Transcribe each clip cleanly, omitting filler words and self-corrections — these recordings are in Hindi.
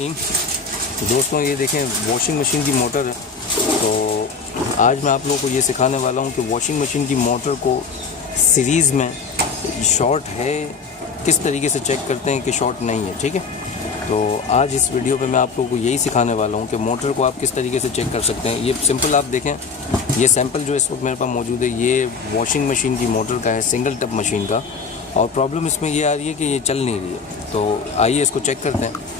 रहीम। दोस्तों ये देखें वॉशिंग मशीन की मोटर है। तो आज मैं आप लोगों को ये सिखाने वाला हूँ कि वॉशिंग मशीन की मोटर को सीरीज़ में शॉर्ट है किस तरीके से चेक करते हैं कि शॉर्ट नहीं है। ठीक है, तो आज इस वीडियो पे मैं आप लोगों को यही सिखाने वाला हूँ कि मोटर को आप किस तरीके से चेक कर सकते हैं। ये सिंपल आप देखें, ये सैंपल जो इस वक्त मेरे पास मौजूद है ये वॉशिंग मशीन की मोटर का है, सिंगल टप मशीन का। और प्रॉब्लम इसमें ये आ रही है कि ये चल नहीं रही है। तो आइए इसको चेक करते हैं।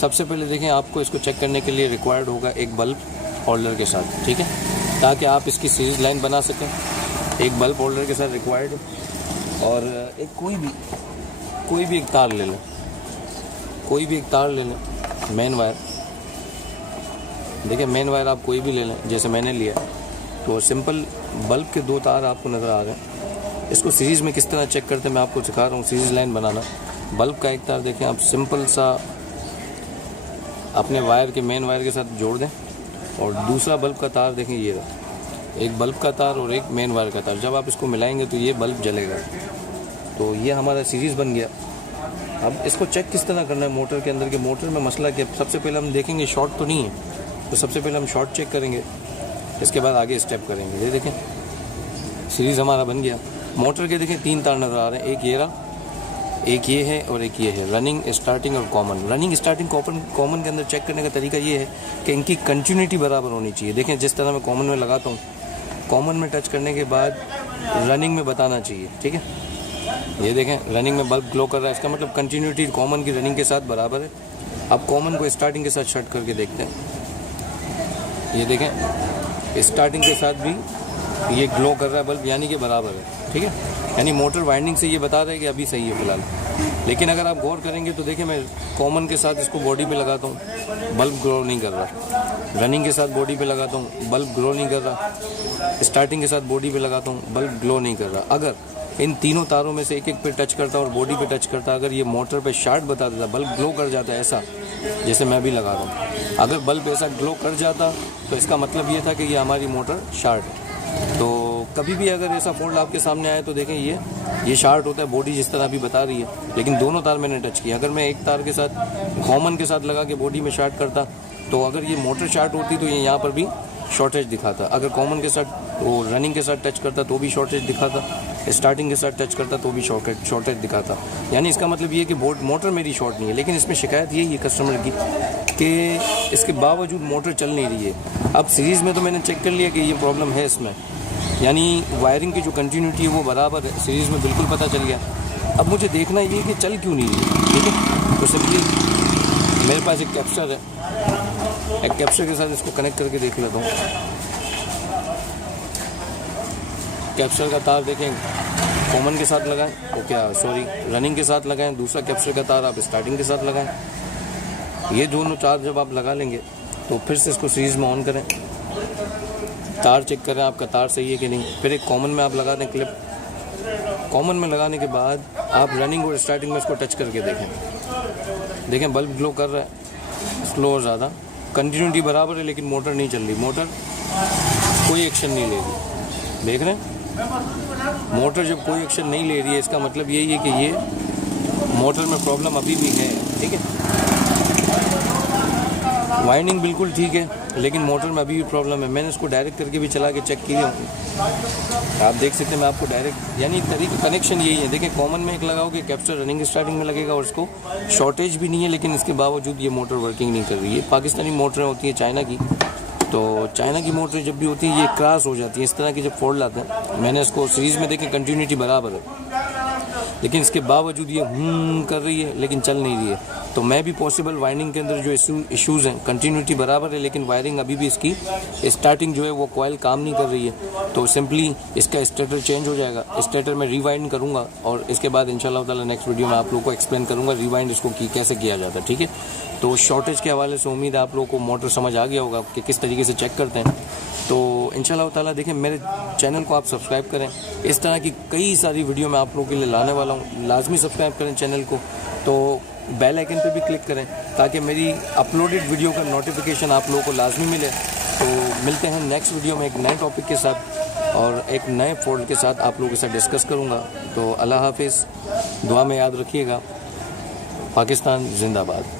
सबसे पहले देखें, आपको इसको चेक करने के लिए रिक्वायर्ड होगा एक बल्ब होल्डर के साथ, ठीक है, ताकि आप इसकी सीरीज लाइन बना सकें। एक बल्ब होल्डर के साथ रिक्वायर्ड है। और एक कोई भी एक तार ले लें, मेन वायर। देखिए मेन वायर आप कोई भी ले लें, जैसे मैंने लिया। तो सिंपल बल्ब के दो तार आपको नज़र आ रहे हैं। इसको सीरीज़ में किस तरह चेक करते हैं मैं आपको सिखा रहा हूँ, सीरीज़ लाइन बनाना। बल्ब का एक तार देखें आप सिंपल सा अपने वायर के मेन वायर के साथ जोड़ दें, और दूसरा बल्ब का तार देखें ये रहा, एक बल्ब का तार और एक मेन वायर का तार। जब आप इसको मिलाएंगे तो ये बल्ब जलेगा। तो ये हमारा सीरीज़ बन गया। अब इसको चेक किस तरह करना है मोटर के अंदर के मोटर में मसला क्या। सबसे पहले हम देखेंगे शॉर्ट तो नहीं है, तो सबसे पहले हम शॉर्ट चेक करेंगे, इसके बाद आगे स्टेप करेंगे। ये देखें सीरीज़ हमारा बन गया। मोटर के देखें तीन तार नज़र आ रहे हैं, एक ये रहा, एक ये है और एक ये है, रनिंग, स्टार्टिंग और कॉमन। रनिंग, स्टार्टिंग, कॉमन के अंदर चेक करने का तरीका ये है कि इनकी कंटिन्यूटी बराबर होनी चाहिए। देखें जिस तरह मैं कॉमन में लगाता हूँ, कॉमन में टच करने के बाद रनिंग में बताना चाहिए। ठीक है, ये देखें रनिंग में बल्ब ग्लो कर रहा है, इसका मतलब कंटिन्यूटी कॉमन की रनिंग के साथ बराबर है। अब कॉमन को स्टार्टिंग के साथ शट करके देखते हैं। ये देखें स्टार्टिंग के साथ भी ये ग्लो कर रहा है बल्ब, यानी कि बराबर है। ठीक है, यानी मोटर वाइंडिंग से ये बता रहा है कि अभी सही है फ़िलहाल। लेकिन अगर आप गौर करेंगे तो देखिए मैं कॉमन के साथ इसको बॉडी पे लगाता हूँ, बल्ब ग्लो नहीं कर रहा। रनिंग के साथ बॉडी पे लगाता हूँ, बल्ब ग्लो नहीं कर रहा। स्टार्टिंग के साथ बॉडी पे लगाता हूँ, बल्ब ग्लो नहीं कर रहा। अगर इन तीनों तारों में से एक पे टच करता और बॉडी पे टच करता, अगर ये मोटर पे शार्ट बता देता, बल्ब ग्लो कर जाता है ऐसा जैसे मैं भी लगा रहा हूँ, अगर बल्ब ऐसा ग्लो कर जाता तो इसका मतलब ये था कि ये हमारी मोटर शार्ट है। तो कभी भी अगर ऐसा फॉल्ट आपके सामने आए तो देखें ये शार्ट होता है, बॉडी जिस तरह अभी बता रही है, लेकिन दोनों तार मैंने टच किया। अगर मैं एक तार के साथ कॉमन के साथ लगा के बॉडी में शार्ट करता तो अगर ये मोटर शार्ट होती तो ये यहाँ पर भी शॉर्टेज दिखाता। अगर कॉमन के साथ वो रनिंग के साथ टच करता तो भी शॉर्टेज दिखाता, स्टार्टिंग के साथ टच करता तो भी शॉर्टेज दिखाता। यानी इसका मतलब ये कि मोटर मेरी शॉर्ट नहीं है। लेकिन इसमें शिकायत यही है कस्टमर की कि इसके बावजूद मोटर चल नहीं रही है। अब सीरीज़ में तो मैंने चेक कर लिया कि ये प्रॉब्लम है इसमें, यानी वायरिंग की जो कंटिन्यूटी है वो बराबर है, सीरीज़ में बिल्कुल पता चल गया। अब मुझे देखना ये कि चल क्यों नहीं रही है। ठीक है, तो सिंपली मेरे पास एक कैप्चर है, एक कैप्चर के साथ इसको कनेक्ट करके देख लेता हूँ। कैप्चर का तार देखें कॉमन के साथ लगाएं, रनिंग के साथ लगाएं। दूसरा कैप्चर का तार आप स्टार्टिंग के साथ लगाएं। ये दोनों तार जब आप लगा लेंगे तो फिर से इसको सीरीज़ में ऑन करें, तार चेक करें आपका तार सही है कि नहीं। फिर एक कॉमन में आप लगा दें क्लिप। कॉमन में लगाने के बाद आप रनिंग और स्टार्टिंग में इसको टच करके देखें बल्ब ग्लो कर रहा है, स्लो और ज़्यादा, कंटिन्यूटी बराबर है, लेकिन मोटर नहीं चल रही, मोटर कोई एक्शन नहीं ले रही। देख रहे हैं मोटर जब कोई एक्शन नहीं ले रही है, इसका मतलब यही है कि ये मोटर में प्रॉब्लम अभी भी है। ठीक है, वाइंडिंग बिल्कुल ठीक है, लेकिन मोटर में अभी भी प्रॉब्लम है। मैंने इसको डायरेक्ट करके भी चला के चेक किया, आप देख सकते हैं। मैं आपको डायरेक्ट, यानी तरीका कनेक्शन यही है। देखिए कॉमन में एक लगाओगे, कैप्चर रनिंग स्टार्टिंग में लगेगा और इसको शॉर्टेज भी नहीं है, लेकिन इसके बावजूद ये मोटर वर्किंग नहीं कर रही है। पाकिस्तानी मोटरें होती है चाइना की, तो चाइना की मोटरें जब भी होती है ये क्रॉस हो जाती है, इस तरह की जब फोल्ड आते हैं। मैंने इसको सीरीज़ में देखें कंटिन्यूटी बराबर है, लेकिन इसके बावजूद ये कर रही है लेकिन चल नहीं रही है। तो मैं भी पॉसिबल वाइंडिंग के अंदर जो इश्यूज़ हैं, कंटिन्यूटी बराबर है लेकिन वायरिंग अभी भी इसकी स्टार्टिंग जो है वो कॉइल काम नहीं कर रही है, तो सिंपली इसका स्टेटर चेंज हो जाएगा। स्टेटर में रिवाइंड करूँगा और इसके बाद इंशाल्लाह ताला नेक्स्ट वीडियो में आप लोगों को एक्सप्लेन करूँगा रिवाइंड इसको कैसे किया जाता है। ठीक है, तो शॉर्टेज के हवाले से उम्मीद है आप लोगों को मोटर समझ आ गया होगा कि किस तरीके से चेक करते हैं। तो इंशाल्लाह ताला देखें मेरे चैनल को आप सब्सक्राइब करें, इस तरह की कई सारी वीडियो मैं आप लोगों के लिए लाने वाला हूँ। लाजमी सब्सक्राइब करें चैनल को, तो बेल आइकन पे भी क्लिक करें ताकि मेरी अपलोडेड वीडियो का नोटिफिकेशन आप लोगों को लाजमी मिले। तो मिलते हैं नेक्स्ट वीडियो में एक नए टॉपिक के साथ और एक नए फोल्ड के साथ आप लोगों के साथ डिस्कस करूँगा। तो अल्लाह हाफिज़, दुआ में याद रखिएगा। पाकिस्तान जिंदाबाद।